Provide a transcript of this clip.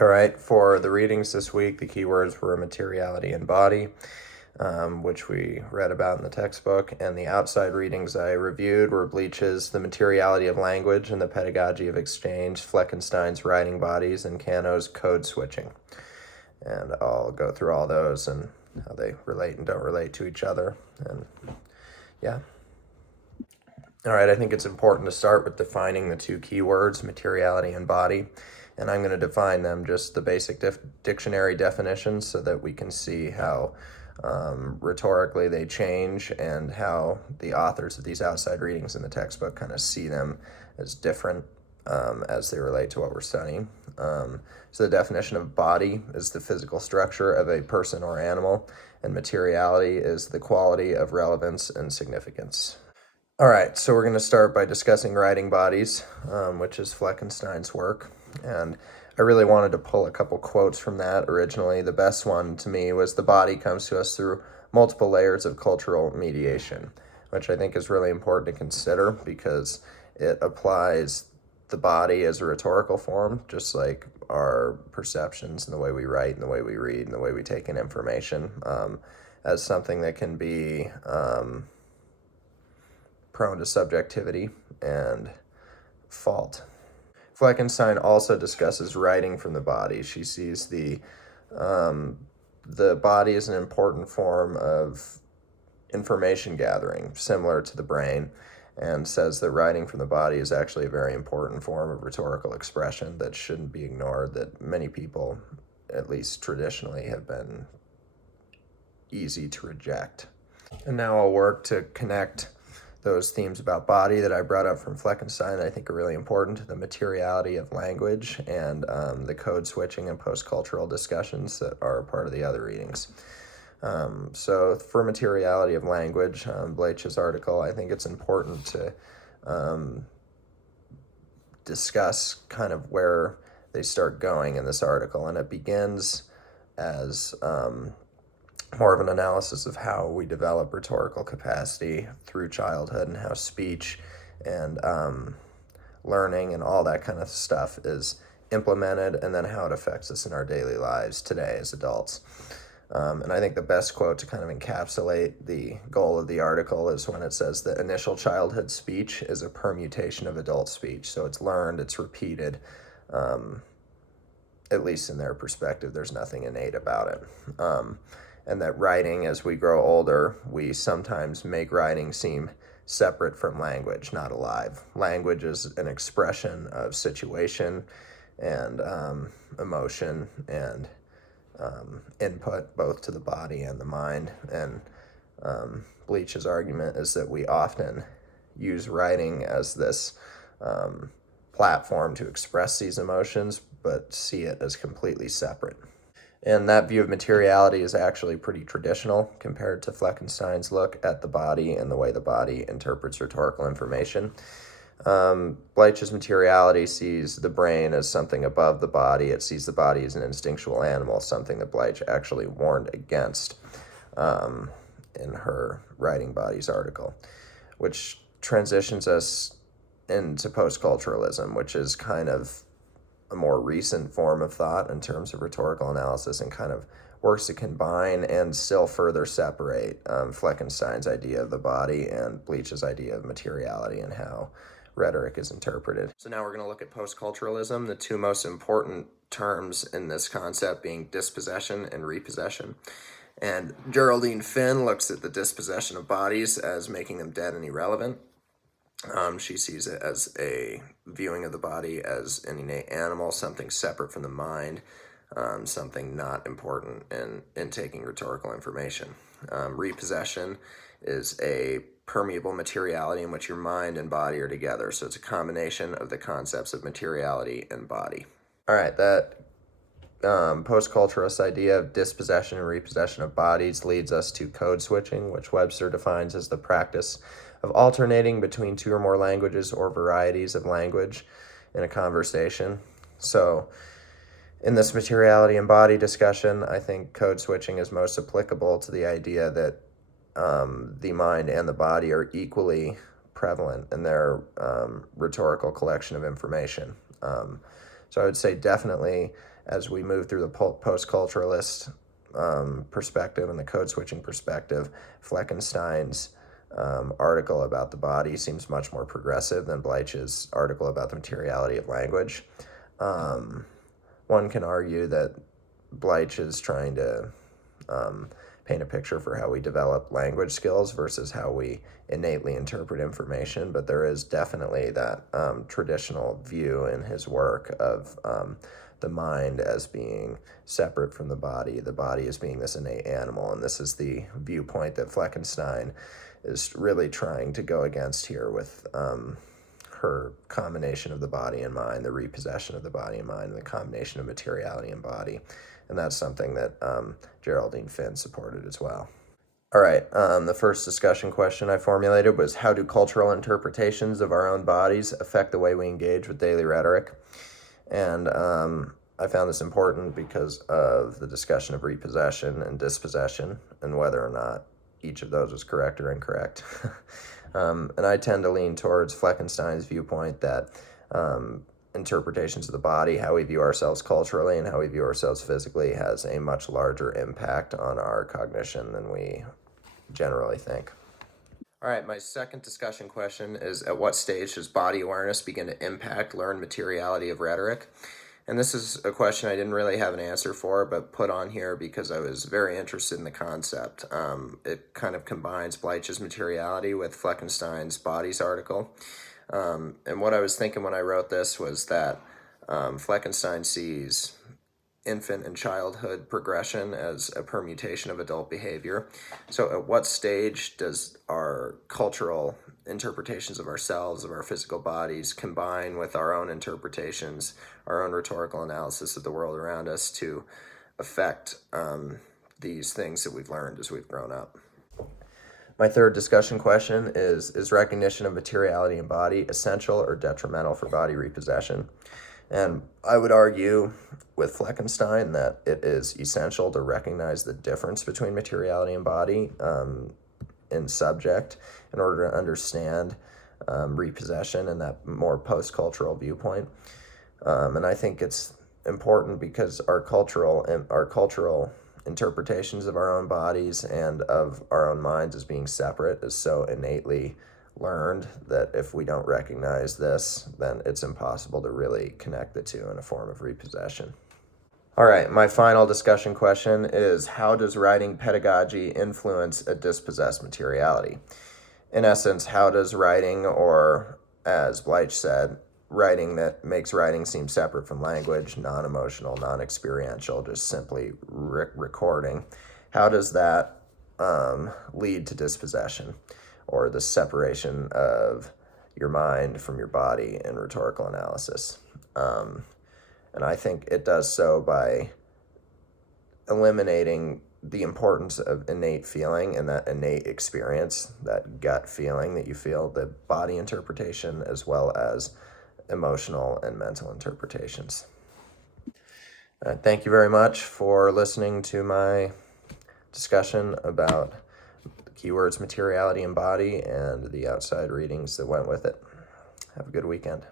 All right, for the readings this week, the keywords were materiality and body, which we read about in the textbook, and the outside readings I reviewed were Bleach's The Materiality of Language and the Pedagogy of Exchange, Fleckenstein's Writing Bodies, and Cano's Code Switching. And I'll go through all those and how they relate and don't relate to each other. And yeah. All right, I think it's important to start with defining the two keywords, materiality and body. And I'm going to define them just the basic dictionary definitions so that we can see how rhetorically they change and how the authors of these outside readings in the textbook kind of see them as different as they relate to what we're studying. So the definition of body is the physical structure of a person or animal, and materiality is the quality of relevance and significance. All right, so we're going to start by discussing writing bodies, which is Fleckenstein's work. And I really wanted to pull a couple quotes from that originally. The best one to me was, "The body comes to us through multiple layers of cultural mediation," which I think is really important to consider because it applies the body as a rhetorical form, just like our perceptions and the way we write and the way we read and the way we take in information, as something that can be prone to subjectivity and fault. Fleckenstein also discusses writing from the body. She sees the body as an important form of information gathering, similar to the brain, and says that writing from the body is actually a very important form of rhetorical expression that shouldn't be ignored, that many people, at least traditionally, have been easy to reject. And now I'll work to connect those themes about body that I brought up from Fleckenstein that I think are really important to the materiality of language and the code switching and post-cultural discussions that are part of the other readings. So for materiality of language, Bleach's article, I think it's important to discuss kind of where they start going in this article. And it begins as more of an analysis of how we develop rhetorical capacity through childhood and how speech and learning and all that kind of stuff is implemented, and then how it affects us in our daily lives today as adults. And I think the best quote to kind of encapsulate the goal of the article is when it says that initial childhood speech is a permutation of adult speech. So it's learned, it's repeated, at least in their perspective. There's nothing innate about it. And that writing, as we grow older, we sometimes make writing seem separate from language, not alive. Language is an expression of situation and emotion and input both to the body and the mind. And Bleach's argument is that we often use writing as this platform to express these emotions, but see it as completely separate. And that view of materiality is actually pretty traditional compared to Fleckenstein's look at the body and the way the body interprets rhetorical information. Bleach's materiality sees the brain as something above the body. It sees the body as an instinctual animal, something that Bleich actually warned against in her Writing Bodies article, which transitions us into post-culturalism, which is kind of a more recent form of thought in terms of rhetorical analysis and kind of works to combine and still further separate Fleckenstein's idea of the body and Bleach's idea of materiality and how rhetoric is interpreted. So now we're going to look at post-culturalism, the two most important terms in this concept being dispossession and repossession. And Geraldine Finn looks at the dispossession of bodies as making them dead and irrelevant. She sees it as a viewing of the body as an innate animal, something separate from the mind, something not important in taking rhetorical information. Repossession is a permeable materiality in which your mind and body are together. So it's a combination of the concepts of materiality and body. All right, that post-culturalist idea of dispossession and repossession of bodies leads us to code switching, which Webster defines as the practice of alternating between two or more languages or varieties of language in a conversation. So in this materiality and body discussion, I think code switching is most applicable to the idea that the mind and the body are equally prevalent in their rhetorical collection of information. So I would say definitely as we move through the post-culturalist perspective and the code-switching perspective, Fleckenstein's article about the body seems much more progressive than Bleich's article about the materiality of language. One can argue that Bleich is trying to paint a picture for how we develop language skills versus how we innately interpret information, but there is definitely that traditional view in his work of the mind as being separate from the body as being this innate animal, and this is the viewpoint that Fleckenstein is really trying to go against here with her combination of the body and mind, the repossession of the body and mind, and the combination of materiality and body. And that's something that Geraldine Finn supported as well. All right, the first discussion question I formulated was, how do cultural interpretations of our own bodies affect the way we engage with daily rhetoric? And I found this important because of the discussion of repossession and dispossession and whether or not each of those was correct or incorrect. And I tend to lean towards Fleckenstein's viewpoint that interpretations of the body, how we view ourselves culturally and how we view ourselves physically, has a much larger impact on our cognition than we generally think. All right, my second discussion question is, at what stage does body awareness begin to impact learned materiality of rhetoric? And this is a question I didn't really have an answer for, but put on here because I was very interested in the concept. It kind of combines Bleich's materiality with Fleckenstein's bodies article. And what I was thinking when I wrote this was that Fleckenstein sees infant and childhood progression as a permutation of adult behavior. So at what stage does our cultural interpretations of ourselves, of our physical bodies, combine with our own interpretations, our own rhetorical analysis of the world around us to affect these things that we've learned as we've grown up? My third discussion question is recognition of materiality in body essential or detrimental for body repossession? And I would argue with Fleckenstein that it is essential to recognize the difference between materiality and body in subject in order to understand repossession and that more post-cultural viewpoint. And I think it's important because our cultural interpretations of our own bodies and of our own minds as being separate is so innately learned that if we don't recognize this, then it's impossible to really connect the two in a form of repossession. All right, my final discussion question is, how does writing pedagogy influence a dispossessed materiality? In essence, how does writing, or as Bleich said, writing that makes writing seem separate from language, non-emotional, non-experiential, just simply recording, how does that lead to dispossession, or the separation of your mind from your body in rhetorical analysis? And I think it does so by eliminating the importance of innate feeling and that innate experience, that gut feeling that you feel, the body interpretation, as well as emotional and mental interpretations. Thank you very much for listening to my discussion about the keywords materiality and body and the outside readings that went with it. Have a good weekend.